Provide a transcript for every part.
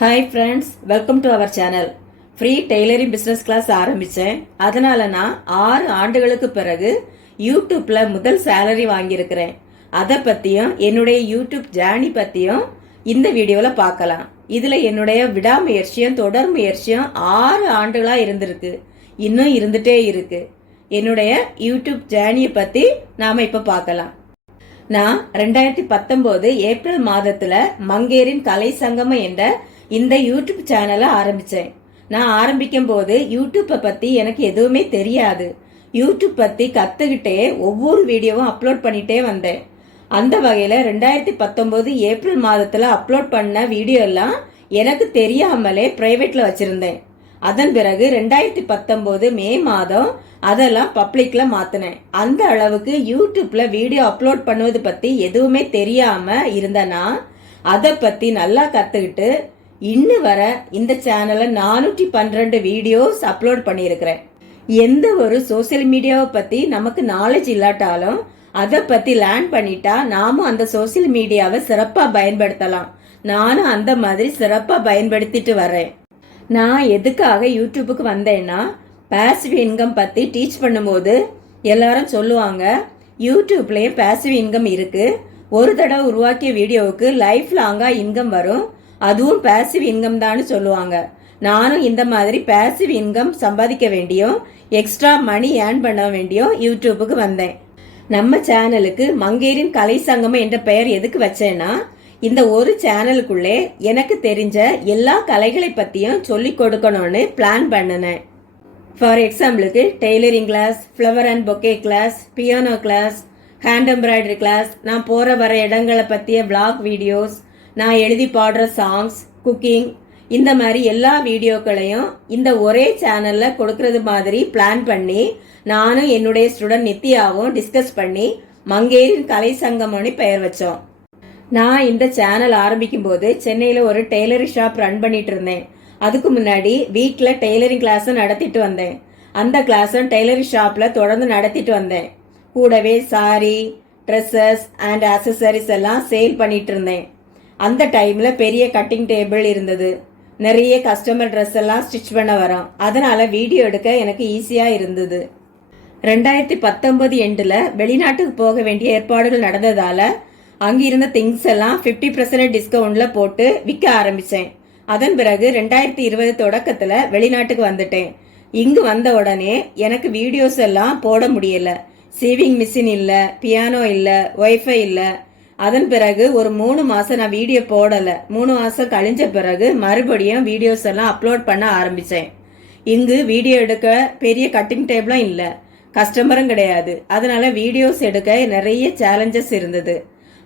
Hi friends welcome to our channel free tailoring business class ஆரம்பித்தேன் அதனால நான் ஆறு ஆண்டுகளுக்கு பிறகு யூடியூப்பில் முதல் சேலரி வாங்கியிருக்கிறேன். அதை பற்றியும் என்னுடைய யூடியூப் ஜேர்னி பற்றியும் இந்த வீடியோவில் பார்க்கலாம். இதில் என்னுடைய விடாமுயற்சியும் தொடர் முயற்சியும் ஆறு ஆண்டுகளாக இருந்திருக்கு. இன்னும் இருந்துகிட்டே இருக்கு. என்னுடைய யூடியூப் ஜேர்னியை பற்றி நாம் இப்போ பார்க்கலாம். நான் ரெண்டாயிரத்தி பத்தொம்போது ஏப்ரல் மாதத்தில் மங்கேரின் கலை சங்கமம் என்ற இந்த யூடியூப் சேனலை ஆரம்பித்தேன் நான் ஆரம்பிக்கும் போது யூடியூப்பை பற்றி எனக்கு எதுவுமே தெரியாது. யூடியூப் பற்றி கற்றுக்கிட்டே ஒவ்வொரு வீடியோவும் அப்லோட் பண்ணிகிட்டே வந்தேன். அந்த வகையில் ரெண்டாயிரத்தி பத்தொம்போது ஏப்ரல் மாதத்தில் அப்லோட் பண்ண வீடியோ எல்லாம் எனக்கு தெரியாமலே ப்ரைவேட்டில் வச்சுருந்தேன். அதன் பிறகு ரெண்டாயிரத்தி பத்தொம்போது மே மாதம் அதெல்லாம் பப்ளிக்கில் மாற்றினேன் அந்த அளவுக்கு யூடியூப்பில் வீடியோ அப்லோட் பண்ணுவது பற்றி எதுவுமே தெரியாமல் இருந்தேன்னா அதை பற்றி நல்லா கற்றுக்கிட்டு இன்னும் வர இந்த சேனலை நானூற்றி பன்னிரெண்டு வீடியோஸ் அப்லோட் பண்ணியிருக்கிறேன். எந்த ஒரு சோசியல் மீடியாவை பற்றி நமக்கு நாலேஜ் இல்லாட்டாலும் அதை பற்றி லேர்ன் பண்ணிட்டா நாமும் அந்த சோசியல் மீடியாவை சிறப்பாக பயன்படுத்தலாம். நானும் அந்த மாதிரி சிறப்பாக பயன்படுத்திட்டு வரேன் நான் எதுக்காக யூடியூபுக்கு வந்தேன்னா பேசிவ் இன்கம் பற்றி டீச் பண்ணும்போது எல்லாரும் சொல்லுவாங்க யூடியூப்லேயும் பேசிவ் இன்கம் இருக்குது ஒரு தடவை உருவாக்கிய வீடியோவுக்கு லைஃப் லாங்காக இன்கம் வரும். அதுவும் பேசிவ் இன்கம் தான் சொல்லுவாங்க. நானும் இந்த மாதிரி பேசிவ் இன்கம் சம்பாதிக்க வேண்டியும் எக்ஸ்ட்ரா மணி ஏர்ன் பண்ண வேண்டியும் யூடியூபுக்கு வந்தேன். நம்ம சேனலுக்கு மங்கேரின் கலை சங்கம் என்ற பெயர் எதுக்கு வச்சேன்னா இந்த ஒரு சேனலுக்குள்ளே எனக்கு தெரிஞ்ச எல்லா கலைகளை பற்றியும் சொல்லி கொடுக்கணும்னு பிளான் பண்ணினேன். ஃபார் எக்ஸாம்பிளுக்கு tailoring class flower and bouquet class piano class hand embroidery class நான் போகிற வர இடங்களை பற்றிய பிளாக் வீடியோஸ் நான் எழுதி பாடுற சாங்ஸ் குக்கிங் இந்த மாதிரி எல்லா வீடியோக்களையும் இந்த ஒரே சேனலில் கொடுக்கறது மாதிரி பிளான் பண்ணி நானும் என்னுடைய ஸ்டூடெண்ட் நித்யாவும் டிஸ்கஸ் பண்ணி மங்கேரின் கலை சங்கமம்னு பெயர் வச்சோம். நான் இந்த சேனல் ஆரம்பிக்கும் போது சென்னையில் ஒரு டெய்லரிங் ஷாப் ரன் பண்ணிட்டு இருந்தேன். அதுக்கு முன்னாடி வீட்டில் டெய்லரிங் கிளாஸும் நடத்திட்டு வந்தேன். அந்த கிளாஸும் டெய்லரிங் ஷாப்பில் தொடர்ந்து நடத்திட்டு வந்தேன். கூடவே சாரி ட்ரெஸ்ஸஸ் அண்ட் அசசரிஸ் எல்லாம் சேல் பண்ணிட்டு இருந்தேன். அந்த டைமில் பெரிய கட்டிங் டேபிள் இருந்தது. நிறைய கஸ்டமர் ட்ரெஸ் எல்லாம் ஸ்டிச் பண்ண வரோம் அதனால வீடியோ எடுக்க எனக்கு ஈஸியாக இருந்தது. ரெண்டாயிரத்தி பத்தொன்பது எண்டில் வெளிநாட்டுக்கு போக வேண்டிய ஏற்பாடுகள் நடந்ததால் அங்கிருந்த திங்ஸ் எல்லாம் ஃபிஃப்டி பர்சன்ட் டிஸ்கவுண்ட்டில் போட்டு விற்க ஆரம்பித்தேன் அதன் பிறகு ரெண்டாயிரத்தி இருபது தொடக்கத்தில் வெளிநாட்டுக்கு வந்துட்டேன். இங்கு வந்த உடனே எனக்கு வீடியோஸ் எல்லாம் போட முடியல. சீவிங் மிஷின் இல்லை பியானோ இல்லை ஒய்ஃபை இல்லை அதன் பிறகு ஒரு மூணு மாசம் நான் வீடியோ போடல. மூணு மாசம் கழிஞ்ச பிறகு மறுபடியும் வீடியோஸ் எல்லாம் அப்லோட் பண்ண ஆரம்பிச்சேன். இங்கு வீடியோ எடுக்க பெரிய கட்டிங் டேபிளும் இல்லை. கஸ்டமரும் கிடையாது. அதனால வீடியோஸ் எடுக்க நிறைய சேலஞ்சஸ் இருந்தது.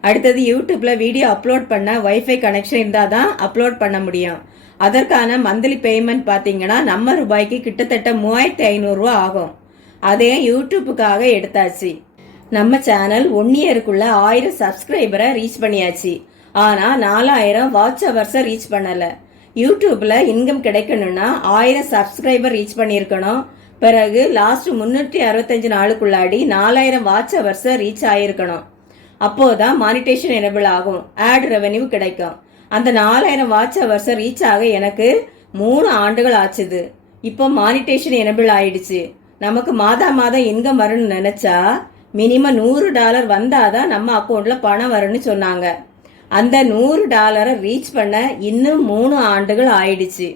அடுத்தது யூடியூப்ல வீடியோ அப்லோட் பண்ண வைஃபை கனெக்ஷன் இருந்தால் தான் அப்லோட் பண்ண முடியும். அதற்கான மந்த்லி பேமெண்ட் பார்த்தீங்கன்னா நம்ம ரூபாய்க்கு கிட்டத்தட்ட மூவாயிரத்தி ஐநூறுரூவா ஆகும். அதே யூடியூப்புக்காக எடுத்தாச்சு. நம்ம சேனல் ஒன் இயருக்குள்ள ஆயிரம் சப்ஸ்கிரைபரை ரீச் பண்ணியாச்சு. ஆனால் நாலாயிரம் வாட்ச் ஹவர்ஸை ரீச் பண்ணலை. யூடியூப்பில் இன்கம் கிடைக்கணும்னா ஆயிரம் சப்ஸ்கிரைபர் ரீச் பண்ணியிருக்கணும். பிறகு லாஸ்ட் முன்னூற்றி அறுபத்தஞ்சு நாளுக்குள்ளாடி நாலாயிரம் வாட்ச் ஹவர்ஸை ரீச் ஆகியிருக்கணும் அப்போதான் மானிட்டேஷன் எனபிள் ஆகும். ஆட் ரெவென்யூ கிடைக்கும். அந்த நாலாயிரம் வாட்ச் ஹவர்ஸை ரீச் ஆக எனக்கு மூணு ஆண்டுகள் ஆச்சுது. இப்போ மானிட்டேஷன் எனபிள் ஆயிடுச்சு. நமக்கு மாதா மாதம் இன்கம் வரும்னு நினச்சா மினிமம் நூறு டாலர் வந்தால் தான் நம்ம அக்கௌண்ட்டில் பணம் வரும்னு சொன்னாங்க. அந்த நூறு டாலரை ரீச் பண்ண இன்னும் மூணு ஆண்டுகள் ஆயிடுச்சு.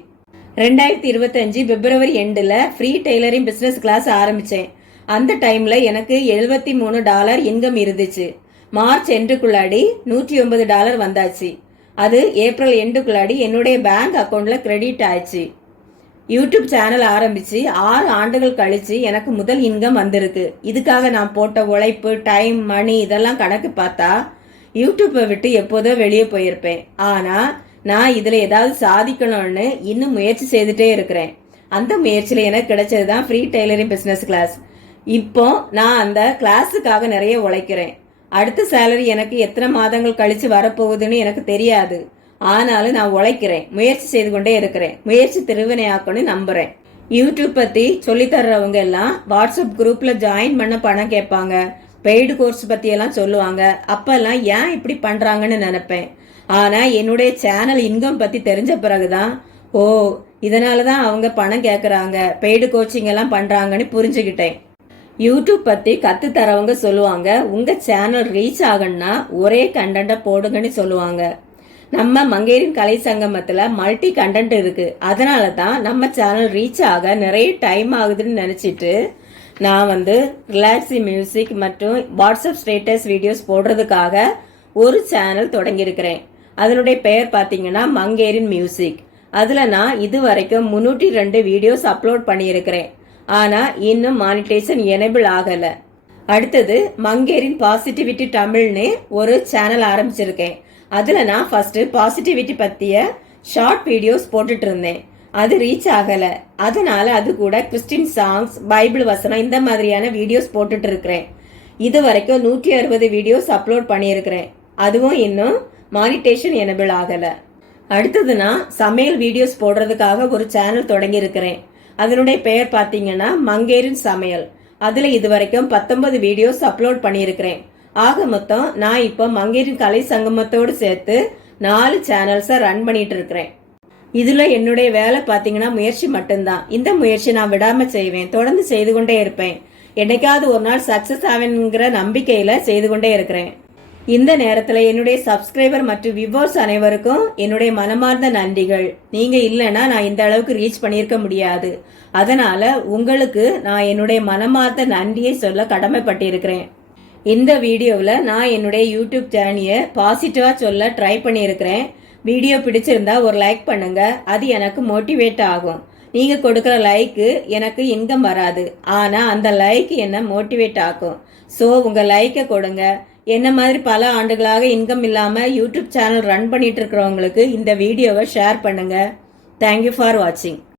ரெண்டாயிரத்தி இருபத்தஞ்சு பிப்ரவரி எண்டில் ஃப்ரீ டெய்லரிங் பிஸ்னஸ் கிளாஸ் ஆரம்பித்தேன் அந்த டைமில் எனக்கு எழுபத்தி மூணு டாலர் இன்கம் இருந்துச்சு. மார்ச் எண்டுக்குள்ளாடி நூற்றி ஒன்பது டாலர் வந்தாச்சு. அது ஏப்ரல் எண்டுக்குள்ளாடி என்னுடைய பேங்க் அக்கௌண்ட்டில் கிரெடிட் ஆயிடுச்சு. யூடியூப் சேனல் ஆரம்பித்து ஆறு ஆண்டுகள் கழித்து எனக்கு முதல் இன்கம் வந்திருக்கு. இதுக்காக நான் போட்ட உழைப்பு டைம் மணி இதெல்லாம் கணக்கு பார்த்தா யூடியூப்பை விட்டு எப்போதோ வெளியே போயிருப்பேன். ஆனால் நான் இதில் ஏதாவது சாதிக்கணும்னு இன்னும் முயற்சி செய்துட்டே இருக்கிறேன். அந்த முயற்சியில் எனக்கு கிடைச்சது தான் ஃப்ரீ டெய்லரிங் பிஸ்னஸ் கிளாஸ் இப்போ நான் அந்த கிளாஸுக்காக நிறைய உழைக்கிறேன். அடுத்த சேலரி எனக்கு எத்தனை மாதங்கள் கழித்து வரப்போகுதுன்னு எனக்கு தெரியாது. ஆனாலும் நான் உழைக்கிறேன். முயற்சி செய்து கொண்டே இருக்கிறேன். முயற்சி திருவினையாக்கணும்னு நம்புறேன். யூடியூப் பத்தி சொல்லி தர்றவங்க எல்லாம் வாட்ஸ்அப் குரூப்ல ஜாயின் பண்ண பணம் கேட்பாங்க. பெய்டு கோர்ஸ் பத்தி எல்லாம் சொல்லுவாங்க. அப்பெல்லாம் ஏன் இப்படி பண்றாங்கன்னு நினைப்பேன். ஆனா என்னுடைய சேனல் இன்கம் பத்தி தெரிஞ்ச பிறகுதான் ஓ இதனால தான் அவங்க பணம் கேட்குறாங்க. பெய்டு கோச்சிங் எல்லாம் பண்றாங்கன்னு புரிஞ்சுக்கிட்டேன். யூடியூப் பத்தி கத்து தரவங்க சொல்லுவாங்க. உங்க சேனல் ரீச் ஆகணும்னா ஒரே கண்டென்ட்டை போடுங்கன்னு சொல்லுவாங்க. நம்ம மங்கேரின் கலை சங்கமத்தில் மல்டி கண்டென்ட் இருக்குது அதனால தான் நம்ம சேனல் ரீச் ஆக நிறைய டைம் ஆகுதுன்னு நினச்சிட்டு நான் வந்து ரிலாக்ஸி மியூசிக் மற்றும் வாட்ஸ்அப் ஸ்டேட்டஸ் வீடியோஸ் போடுறதுக்காக ஒரு சேனல் தொடங்கியிருக்கிறேன். அதனுடைய பெயர் பார்த்தீங்கன்னா மங்கேரின் மியூசிக் அதில் நான் இது வரைக்கும் முன்னூற்றி ரெண்டு வீடியோஸ் அப்லோட் பண்ணியிருக்கிறேன். ஆனால் இன்னும் மானிட்டேஷன் எனேபிள் ஆகலை. அடுத்தது மங்கேரின் பாசிட்டிவிட்டி தமிழ்னு ஒரு சேனல் ஆரம்பிச்சிருக்கேன். அதில் நான் ஃபஸ்ட்டு பாசிட்டிவிட்டி பற்றிய ஷார்ட் வீடியோஸ் போட்டுட்டு இருந்தேன் அது ரீச் ஆகலை. அதனால அது கூட கிறிஸ்டின் சாங்ஸ் பைபிள் வசனம் இந்த மாதிரியான வீடியோஸ் போட்டுட்டு இருக்கிறேன் இது வரைக்கும் நூற்றி அறுபது வீடியோஸ் அப்லோட் பண்ணியிருக்கிறேன். அதுவும் இன்னும் மானிட்டேஷன் எனபிள் ஆகலை. அடுத்தது நான் சமையல் வீடியோஸ் போடுறதுக்காக ஒரு சேனல் தொடங்கியிருக்கிறேன். அதனுடைய பெயர் பார்த்தீங்கன்னா மங்கேரின் சமையல். அதில் இது வரைக்கும் பத்தொன்பது வீடியோஸ் அப்லோட் பண்ணியிருக்கிறேன். ஆக மொத்தம் நான் இப்போ மங்கேரி கலை சங்கமத்தோடு சேர்த்து நாலு சேனல்ஸை ரன் பண்ணிட்டு இருக்கிறேன் இதுல என்னுடைய வேலை பார்த்தீங்கன்னா முயற்சி மட்டும்தான். இந்த முயற்சி நான் விடாம செய்வேன். தொடர்ந்து செய்து கொண்டே இருப்பேன். என்னைக்காவது ஒரு நாள் சக்சஸ் ஆவேங்கிற நம்பிக்கையில செய்து கொண்டே இருக்கிறேன். இந்த நேரத்துல என்னுடைய சப்ஸ்கிரைபர் மற்றும் விவோர்ஸ் அனைவருக்கும் என்னுடைய மனமார்ந்த நன்றிகள். நீங்க இல்லைன்னா நான் இந்த அளவுக்கு ரீச் பண்ணியிருக்க முடியாது. அதனால உங்களுக்கு நான் என்னுடைய மனமார்ந்த நன்றியை சொல்ல கடமைப்பட்டிருக்கிறேன். இந்த வீடியோவில் நான் என்னுடைய யூடியூப் சேனலியை பாசிட்டிவாக சொல்ல ட்ரை பண்ணியிருக்கிறேன். வீடியோ பிடிச்சிருந்தா ஒரு லைக் பண்ணுங்க. அது எனக்கு மோட்டிவேட் ஆகும். நீங்க கொடுக்குற லைக்கு எனக்கு இன்கம் வராது. ஆனால் அந்த லைக் என்ன மோட்டிவேட் ஆகும் ஸோ உங்க லைக்கை கொடுங்க. என்ன மாதிரி பல ஆண்டுகளாக இன்கம் இல்லாமல் யூடியூப் சேனல் ரன் பண்ணிட்டு இருக்கிறவங்களுக்கு இந்த வீடியோவை ஷேர் பண்ணுங்க. தேங்க்யூ ஃபார் வாட்சிங்